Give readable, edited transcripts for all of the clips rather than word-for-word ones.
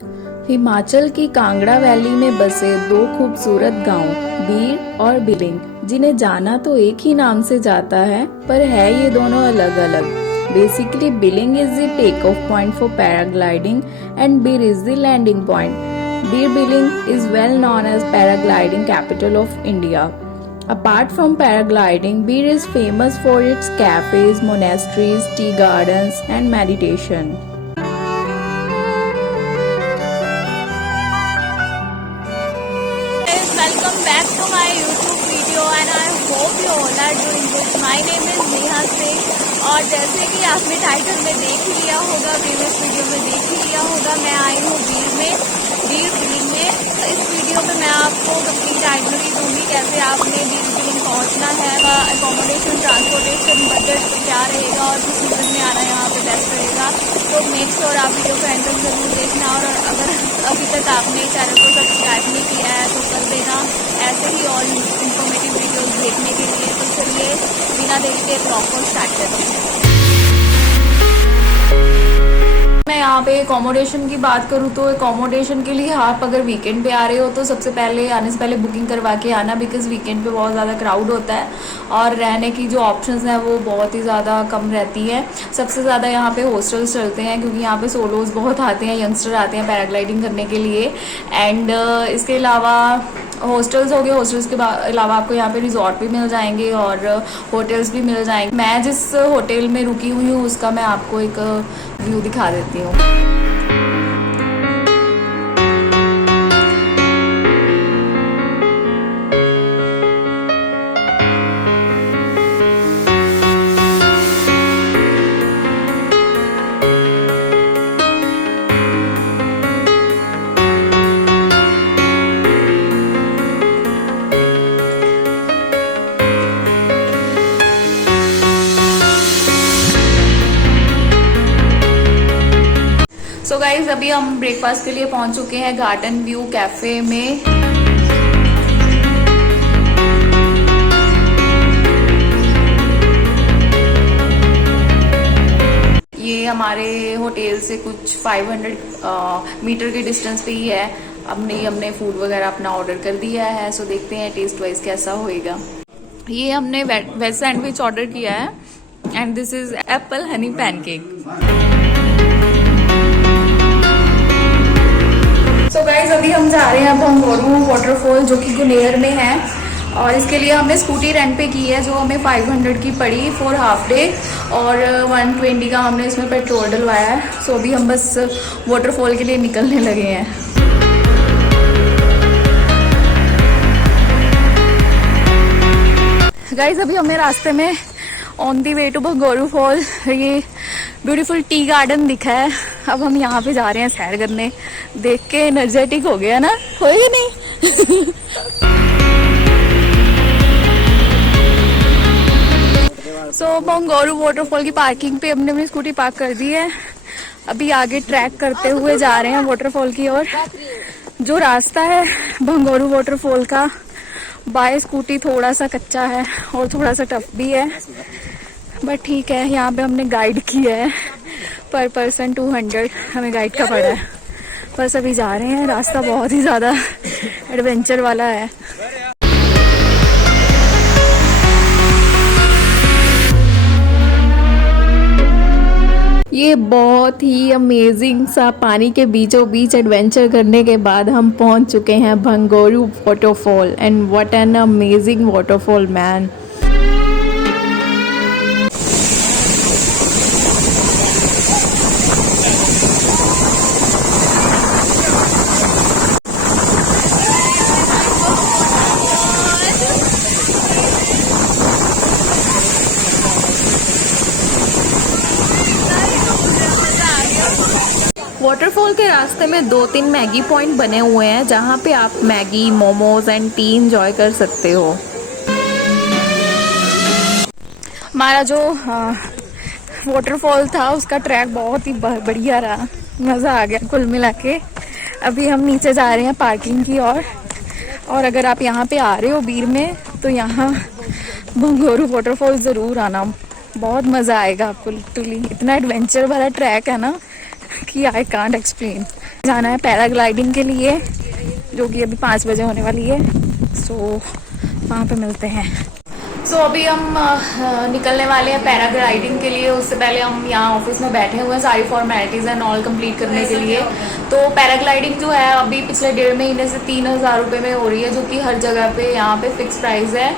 हिमाचल की कांगड़ा वैली में बसे दो खूबसूरत गांव बीड़ और बिलिंग, जिन्हें जाना तो एक ही नाम से जाता है, पर है ये दोनों अलग अलग। Basically Billing is the take off point for paragliding and Bir is the landing point. Bir Billing is well known as paragliding capital of India. Apart from paragliding, Beer is famous for its cafes, monasteries, tea gardens, and meditation. Welcome back to my YouTube video and I hope you all are doing good. My name is Neha Singh और जैसे कि आपने title में देख लिया होगा, previous video में देख ही लिया होगा, मैं आई हूँ बीड़ बिलिंग में। तो इस वीडियो में मैं आपको कंप्लीट आइटनरी दूंगी कैसे आपने बीड़ बिलिंग पहुँचना है, अकोमोडेशन, ट्रांसपोर्टेशन, बजट क्या रहेगा और किस सीजन में आना यहाँ पे बेस्ट रहेगा। तो मेक श्योर आप वीडियो को एंड तक जरूर देखना और अगर अभी तक आपने चैनल को सब्सक्राइब नहीं किया है तो कर देना ऐसे ही और इन्फॉर्मेटिव वीडियोस देखने के लिए। तो चलिए बिना देरी के ब्लॉग को स्टार्ट करते हैं। मैं यहाँ पे एकोमोडेशन की बात करूँ तो एकोमोडेशन के लिए आप अगर वीकेंड पे आ रहे हो तो सबसे पहले आने से पहले बुकिंग करवा के आना, बिकॉज़ वीकेंड पे बहुत ज़्यादा क्राउड होता है और रहने की जो ऑप्शंस हैं वो बहुत ही ज़्यादा कम रहती है। सबसे ज़्यादा यहाँ पे हॉस्टल्स चलते हैं क्योंकि यहाँ पे सोलोज बहुत आते हैं, यंगस्टर आते हैं पैराग्लाइडिंग करने के लिए। एंड इसके अलावा हॉस्टल्स हो गए, हॉस्टल्स के अलावा आपको यहाँ पे रिजॉर्ट भी मिल जाएंगे और होटल्स भी मिल जाएंगे। मैं जिस होटल में रुकी हुई हूँ उसका मैं आपको एक व्यू दिखा देती हूँ। सो गाइज अभी हम ब्रेकफास्ट के लिए पहुंच चुके हैं गार्डन व्यू कैफ़े में। ये हमारे होटल से कुछ 500 मीटर के डिस्टेंस पे ही है। हमने फूड वगैरह अपना ऑर्डर कर दिया है, सो देखते हैं टेस्ट वाइज कैसा होएगा। ये हमने वेज सैंडविच ऑर्डर किया है and this is Apple Honey pancake. तो गाइज अभी हम जा रहे हैं भंगोरू वाटरफॉल जो कि गुनेर में है और इसके लिए हमने स्कूटी रेंट पे की है जो हमें 500 की पड़ी फॉर हाफ डे और 120 का हमने इसमें पेट्रोल डलवाया है। सो अभी हम बस वाटरफॉल के लिए निकलने लगे हैं। गाइज अभी हमें रास्ते में on the way to Bhangoru fall ये ब्यूटीफुल टी गार्डन दिखा है। अब हम यहाँ पे जा रहे हैं सैर करने। देख के एनर्जेटिक हो गया ना, होएगा नहीं? सो भंगोरू वाटरफॉल की पार्किंग पे हमने अपनी स्कूटी पार्क कर दी है। अभी आगे ट्रैक करते हुए जा रहे हैं वाटरफॉल की ओर। जो रास्ता है भंगोरू वाटरफॉल का बाय स्कूटी थोड़ा सा कच्चा है और थोड़ा सा टफ भी है, बट ठीक है। यहाँ पे हमने गाइड किया है, पर पर्सन 200 हमें गाइड का पड़ा है। बस अभी जा रहे हैं। रास्ता बहुत ही ज़्यादा एडवेंचर वाला है। ये बहुत ही अमेजिंग सा पानी के बीचों बीच एडवेंचर करने के बाद हम पहुंच चुके हैं Bhangoru waterfall and what an amazing waterfall man. Waterfall के रास्ते में 2-3 मैगी पॉइंट बने हुए हैं जहाँ पे आप Maggi, momos and T enjoy कर सकते हो। हमारा जो वाटरफॉल था उसका ट्रैक बहुत ही बढ़िया रहा, मज़ा आ गया कुल मिला के। अभी हम नीचे जा रहे हैं पार्किंग की और अगर आप यहाँ पे आ रहे हो बीर में तो यहाँ भंगोरू वाटरफॉल ज़रूर आना, बहुत मज़ा आएगा आपको। लिटरली इतना एडवेंचर वाला ट्रैक है ना कि आई कांट एक्सप्लेन। जाना है पैराग्लाइडिंग के लिए, जो कि अभी 5 बजे होने वाली है। सो वहाँ पे मिलते हैं। सो अभी हम निकलने वाले हैं पैराग्लाइडिंग के लिए। उससे पहले हम यहाँ ऑफिस में बैठे हुए हैं सारी फॉर्मेलिटीज़ एंड ऑल कंप्लीट करने के लिए। तो पैराग्लाइडिंग जो है अभी पिछले 1.5 महीने से 3,000 रुपये में हो रही है, जो कि हर जगह पे यहाँ पे फिक्स प्राइस है।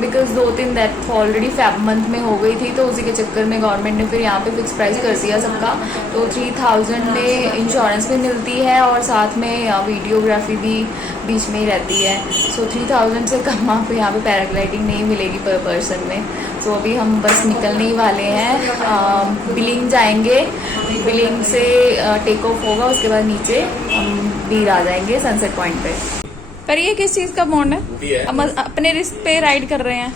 Because 2-3 death already Feb month में हो गई थी, तो उसी के चक्कर में गवर्नमेंट ने फिर यहाँ पे फिक्स प्राइस कर दिया सबका। तो 3000 में इंश्योरेंस भी मिलती है और साथ में वीडियोग्राफी भी बीच में ही रहती है। सो 3000 से कम आपको यहाँ पे पैराग्लाइडिंग नहीं मिलेगी पर पर्सन में। सो अभी हम बस निकलने ही वाले हैं, बिलिंग जाएंगे, बिलिंग से टेक ऑफ होगा, उसके बाद नीचे हम बीर आ जाएंगे सनसेट पॉइंट पे। पर ये किस चीज़ का बॉन्ड है? हम अपने रिस्क पे राइड कर रहे हैं,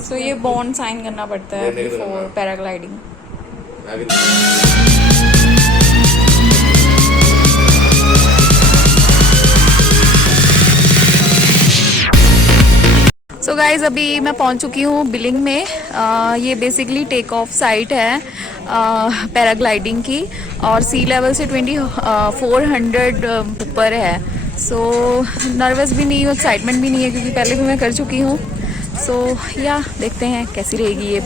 सो ये बॉन्ड साइन करना पड़ता है बिफोर पैराग्लाइडिंग। सो गाइज अभी मैं पहुंच चुकी हूँ बिलिंग में। ये बेसिकली टेक ऑफ साइट है पैराग्लाइडिंग की, और सी लेवल से 2400 ऊपर है। सो नर्वस भी नहीं हूँ, एक्साइटमेंट भी नहीं है, क्योंकि पहले भी मैं कर चुकी हूँ। सो या देखते हैं कैसी रहेगी ये।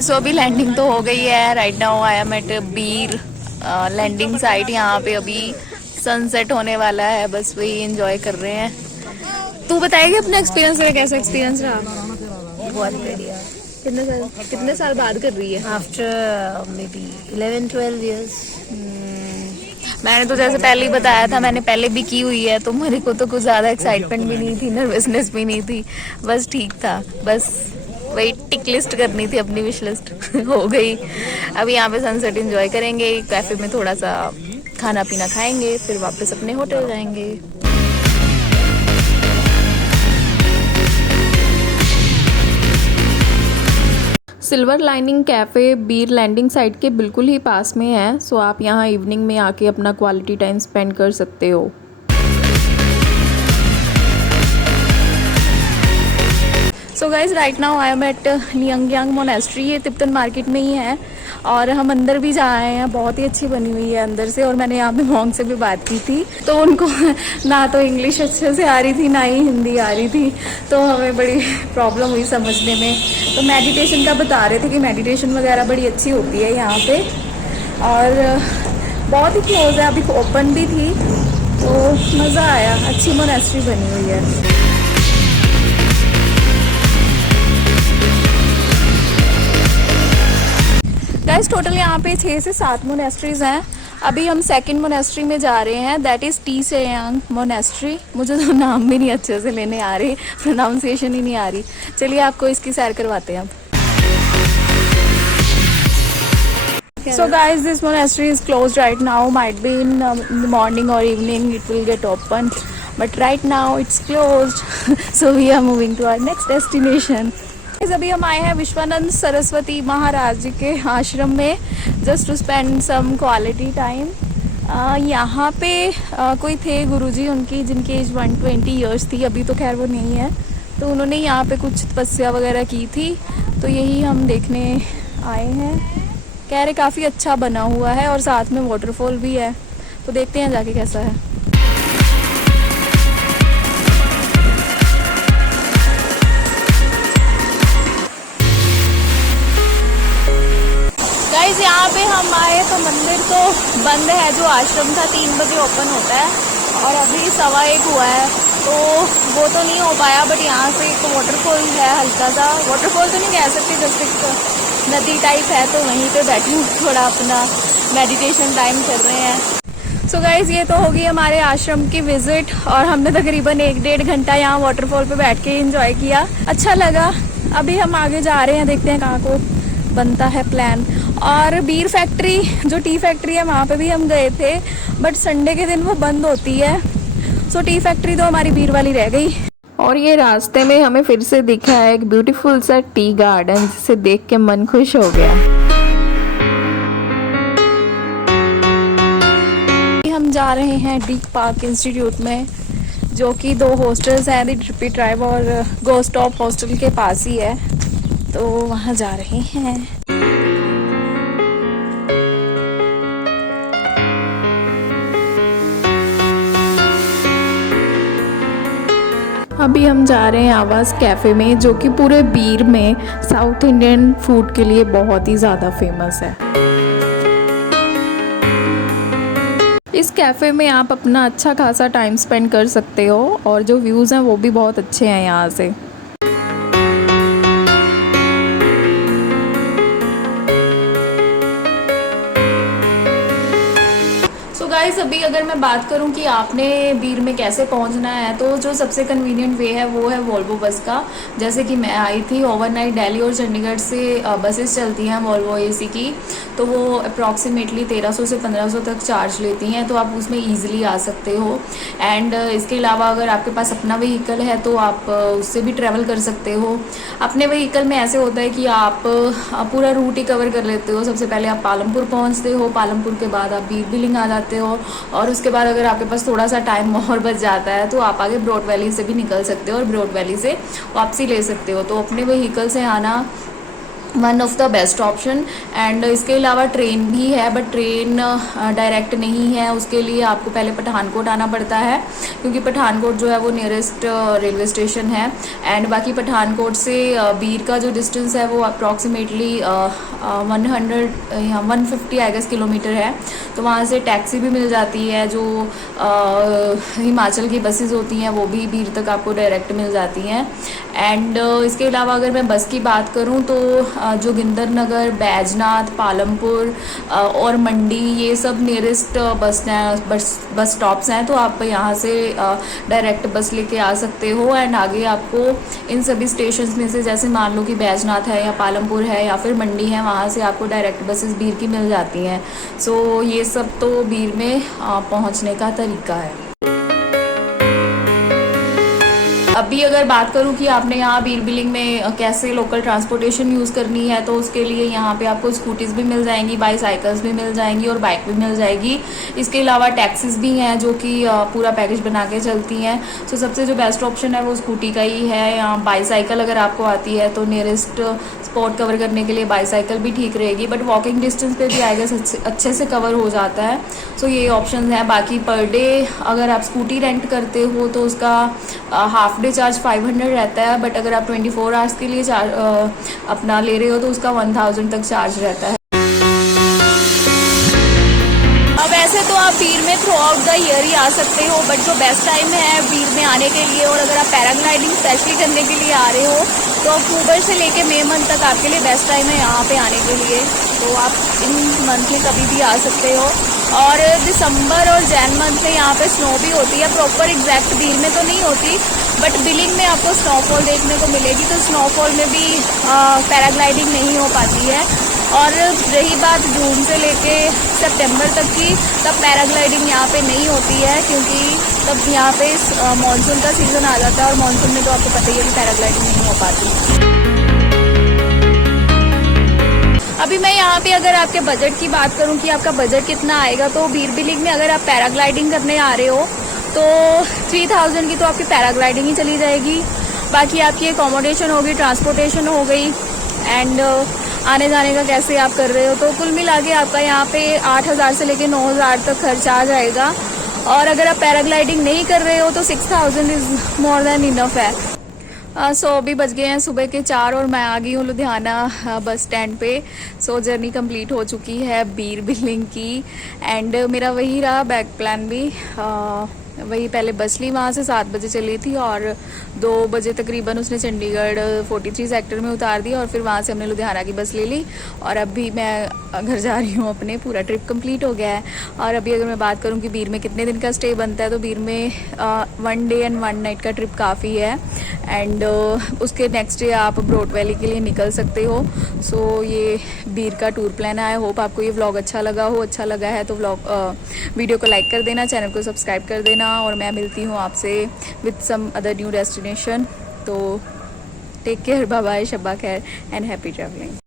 सो अभी लैंडिंग तो हो गई है। Right now I am at Bir landing site. यहाँ पे अभी सनसेट होने वाला है, बस वही एंजॉय कर रहे हैं। तू बताएगी अपना एक्सपीरियंस रहा, कैसा एक्सपीरियंस रहा? बहुत बढ़िया। कितने साल बाद कर रही है? After may be 11-12 years। मैंने तो जैसे पहले ही बताया था, मैंने पहले भी की हुई है, तो मेरे को तो कुछ ज़्यादा एक्साइटमेंट भी नहीं थी, नर्वसनेस भी नहीं थी, बस ठीक था। बस वही टिक लिस्ट करनी थी, अपनी विश लिस्ट हो गई। अभी यहाँ पे सनसेट एंजॉय करेंगे, कैफे में थोड़ा सा खाना पीना खाएंगे, फिर वापस अपने होटल जाएंगे। सिल्वर लाइनिंग कैफ़े बीर लैंडिंग साइट के बिल्कुल ही पास में है। सो आप यहाँ इवनिंग में आके अपना क्वालिटी टाइम स्पेंड कर सकते हो। So guys right now I am at Liangyang monastery. ये तिब्बतन मार्केट में ही है, और हम अंदर भी जा आए हैं। बहुत ही अच्छी बनी हुई है अंदर से, और मैंने यहाँ पे मॉन्क से भी बात की थी, तो उनको ना तो इंग्लिश अच्छे से आ रही थी, ना ही हिंदी आ रही थी, तो हमें बड़ी प्रॉब्लम हुई समझने में। तो मेडिटेशन का बता रहे थे कि मेडिटेशन वगैरह बड़ी अच्छी होती है यहाँ पे, और बहुत ही क्लोज है, अभी ओपन भी थी, तो मज़ा आया। अच्छी मोनेस्ट्री बनी हुई है। गाइस टोटल यहाँ पे 6 से 7 मोनेस्ट्रीज हैं। अभी हम सेकंड मोनेस्ट्री में जा रहे हैं, दैट इज़ टी सेयांग मोनेस्ट्री। मुझे तो नाम भी नहीं अच्छे से लेने आ रही, प्रोनाउंसिएशन ही नहीं आ रही। चलिए आपको इसकी सैर करवाते हैं अब। So guys, this monastery is closed right now. Might be in the morning or evening it will get opened, but right now it's closed. So we are moving to our next destination. अभी हम आए हैं विश्वानंद सरस्वती महाराज जी के आश्रम में, just to spend some quality time. यहाँ पे कोई थे गुरुजी उनकी, जिनकी एज 120 ईयर्स थी, अभी तो खैर वो नहीं है, तो उन्होंने यहाँ पे कुछ तपस्या वगैरह की थी, तो यही हम देखने आए हैं। कह रहे काफ़ी अच्छा बना हुआ है, और साथ में वाटरफॉल भी है, तो देखते हैं जाके कैसा है। तो बंद है, जो आश्रम था 3 बजे ओपन होता है और अभी 1:15 हुआ है, तो वो तो नहीं हो पाया। बट यहाँ से एक वाटरफॉल है, हल्का सा वाटरफॉल तो नहीं कह सकते, जस्ट एक नदी टाइप है, तो वहीं पे बैठे हुए थोड़ा अपना मेडिटेशन टाइम कर रहे हैं। सो गाइज़, ये तो होगी हमारे आश्रम की विज़िट और हमने तकरीबन 1-1.5 घंटा यहाँ वाटरफॉल पे बैठ के एंजॉय किया, अच्छा लगा। अभी हम आगे जा रहे हैं, देखते हैं कहाँ को बनता है प्लान। और बीर फैक्ट्री, जो टी फैक्ट्री है, वहाँ पे भी हम गए थे, बट संडे के दिन वो बंद होती है। सो टी फैक्ट्री तो हमारी बीर वाली रह गई। और ये रास्ते में हमें फिर से दिखा है एक ब्यूटीफुल सा टी गार्डन, जिसे देख के मन खुश हो गया। हम जा रहे हैं डीक पार्क इंस्टीट्यूट में, जो कि 2 हॉस्टल्स हैं, द ट्रिपी ट्राइब और गोस्ट ऑफ हॉस्टल के पास ही है, तो वहाँ जा रहे हैं। अभी हम जा रहे हैं आवाज़ कैफ़े में, जो कि पूरे बीर में साउथ इंडियन फूड के लिए बहुत ही ज़्यादा फेमस है। इस कैफ़े में आप अपना अच्छा खासा टाइम स्पेंड कर सकते हो और जो व्यूज़ हैं वो भी बहुत अच्छे हैं यहाँ से। गाइस, अभी अगर मैं बात करूं कि आपने बीर में कैसे पहुंचना है, तो जो सबसे कन्वीनियंट वे है वो है वॉल्वो बस का। जैसे कि मैं आई थी ओवरनाइट, दिल्ली और चंडीगढ़ से बसेस चलती हैं वॉल्वो एसी की, तो वो अप्रॉक्सीमेटली 1300 से 1500 तक चार्ज लेती हैं, तो आप उसमें ईजिली आ सकते हो। एंड इसके अलावा अगर आपके पास अपना व्हीकल है तो आप उससे भी ट्रैवल कर सकते हो। अपने व्हीकल में ऐसे होता है कि आप पूरा रूट ही कवर कर लेते हो। सबसे पहले आप पालमपुर पहुँचते हो, पालमपुर के बाद आप बीर बिलिंग आ जाते हो, और उसके बाद अगर आपके पास थोड़ा सा टाइम और बच जाता है तो आप आगे ब्रॉड वैली से भी निकल सकते हो और ब्रॉड वैली से वापसी ले सकते हो। तो अपने व्हीकल से आना one of the best option. And इसके अलावा ट्रेन भी है, बट ट्रेन डायरेक्ट नहीं है, उसके लिए आपको पहले पठानकोट आना पड़ता है, क्योंकि पठानकोट जो है वो नियरेस्ट रेलवे स्टेशन है। एंड बाकी पठानकोट से बीर का जो डिस्टेंस है वो अप्रॉक्सीमेटली 150 आई गेस किलोमीटर है, तो वहाँ से टैक्सी भी मिल जाती है। जो हिमाचल की बसेस होती हैं वो भी बीर तक आपको डायरेक्ट मिल जाती हैं। एंड इसके अलावा अगर मैं बस की बात करूँ तो जोगिंदरनगर, बैजनाथ, पालमपुर और मंडी, ये सब नियरेस्ट बस स्टॉप्स हैं, तो आप यहाँ से डायरेक्ट बस लेके आ सकते हो। एंड आगे आपको इन सभी स्टेशंस में से, जैसे मान लो कि बैजनाथ है या पालमपुर है या फिर मंडी है, वहाँ से आपको डायरेक्ट बसेस बीर की मिल जाती हैं। सो ये सब तो बीर में पहुँचने का तरीका है। अभी अगर बात करूं कि आपने यहाँ बीर बिलिंग में कैसे लोकल ट्रांसपोर्टेशन यूज़ करनी है, तो उसके लिए यहाँ पे आपको स्कूटीज़ भी मिल जाएंगी, बाईसाइकिल्स भी मिल जाएंगी और बाइक भी मिल जाएगी। इसके अलावा टैक्सीज भी हैं जो कि पूरा पैकेज बना के चलती हैं। सो सबसे जो बेस्ट ऑप्शन है वो स्कूटी का ही है। यहाँ बाईसाइकिल अगर आपको आती है तो नियरेस्ट स्पॉट कवर करने के लिए बाईसाइकिल भी ठीक रहेगी, बट वॉकिंग डिस्टेंस पे भी आई गेस अच्छे से कवर हो जाता है। सो ये ऑप्शन है। बाकी पर डे अगर आप स्कूटी रेंट करते हो तो उसका हाफ डे चार्ज 500 रहता है, बट अगर आप 24 आवर्स के लिए अपना ले रहे हो तो उसका 1000 तक चार्ज रहता है। अब वैसे तो आप बीर में थ्रू आउट द ईयर ही आ सकते हो, बट जो बेस्ट टाइम है बीर में आने के लिए, और अगर आप पैराग्लाइडिंग स्पेशली करने के लिए आ रहे हो तो अक्टूबर से लेके मई मंथ तक आपके लिए बेस्ट टाइम है यहाँ पे आने के लिए। तो आप इन मंथ में कभी भी आ सकते हो। और दिसंबर और जैन मंथ में यहाँ पे स्नो भी होती है, प्रॉपर एग्जैक्ट बीर में तो नहीं होती, बट बिलिंग में आपको स्नोफॉल देखने को मिलेगी। तो स्नोफॉल में भी पैराग्लाइडिंग नहीं हो पाती है। और रही बात जून से लेके सितंबर तक की, तब पैराग्लाइडिंग यहाँ पे नहीं होती है, क्योंकि तब यहाँ पे मानसून का सीज़न आ जाता है, और मानसून में तो आपको पता ही है कि पैराग्लाइडिंग नहीं हो पाती। अभी मैं यहाँ पे अगर आपके बजट की बात करूँ कि आपका बजट कितना आएगा, तो बीर बिलिंग में अगर आप पैराग्लाइडिंग करने आ रहे हो तो 3000 की तो आपकी पैराग्लाइडिंग ही चली जाएगी। बाकी आपकी एकोमोडेशन होगी, ट्रांसपोर्टेशन हो गई, एंड आने जाने का कैसे आप कर रहे हो, तो कुल मिला के आपका यहाँ पे 8000 से लेके 9000 तक खर्चा आ जाएगा। और अगर आप पैराग्लाइडिंग नहीं कर रहे हो तो 6000 इज़ मोर देन इनफ है। सो अभी बज गए हैं सुबह के 4 और मैं आ गई हूँ लुधियाना बस स्टैंड पे। सो जर्नी कंप्लीट हो चुकी है बीर बिलिंग की एंड मेरा वही रहा बैक प्लान भी। वही पहले बस ली, वहाँ से 7 बजे चली थी और 2 बजे तकरीबन उसने चंडीगढ़ 43 सेक्टर में उतार दिया और फिर वहाँ से हमने लुधियाना की बस ले ली और अभी मैं घर जा रही हूँ अपने। पूरा ट्रिप कंप्लीट हो गया है। और अभी अगर मैं बात करूँ कि बीर में कितने दिन का स्टे बनता है तो बीर में 1 डे एंड 1 नाइट का ट्रिप काफ़ी है एंड उसके नेक्स्ट डे आप ब्रोट वैली के लिए निकल सकते हो। सो ये बीर का टूर प्लान है। आई होप आपको ये व्लॉग अच्छा लगा हो। अच्छा लगा है तो वीडियो को लाइक कर देना, चैनल को सब्सक्राइब कर देना और मैं मिलती हूँ आपसे with some other new destination. तो टेक केयर, बाय बाय, शब्बा खैर एंड हैप्पी ट्रैवलिंग।